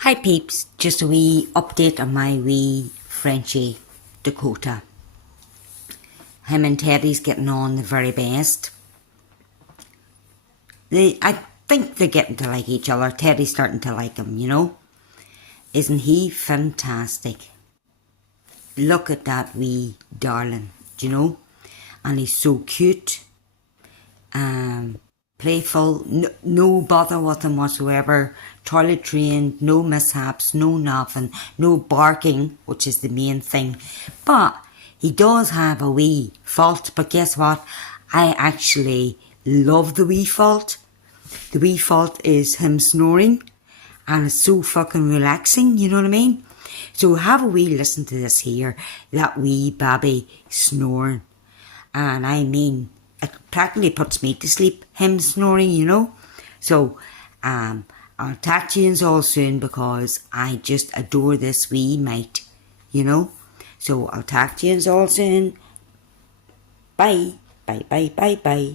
Hi peeps, just a wee update on my wee Frenchie, Dakota. Him and Teddy's getting on the very best. I think they're getting to like each other. Teddy's starting to like him, you know. Isn't he fantastic? Look at that wee darling, do you know? And he's so cute. Playful, no bother with him whatsoever, toilet trained, no mishaps, no nothing, no barking, which is the main thing. But he does have a wee fault, but guess what? I actually love the wee fault. The wee fault is him snoring, and it's so fucking relaxing, you know what I mean? So have a wee listen to this here, that wee baby snoring. And I mean, it practically puts me to sleep, him snoring, you know. So, I'll talk to you all soon because I just adore this wee mate, you know. So, I'll talk to you all soon. Bye. Bye, bye, bye, bye.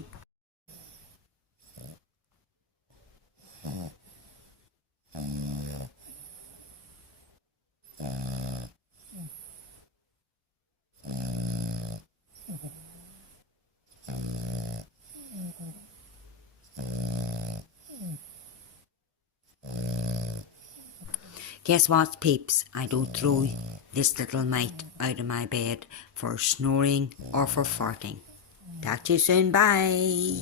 Guess what, peeps? I don't throw this little mite out of my bed for snoring or for farting. Talk to you soon. Bye.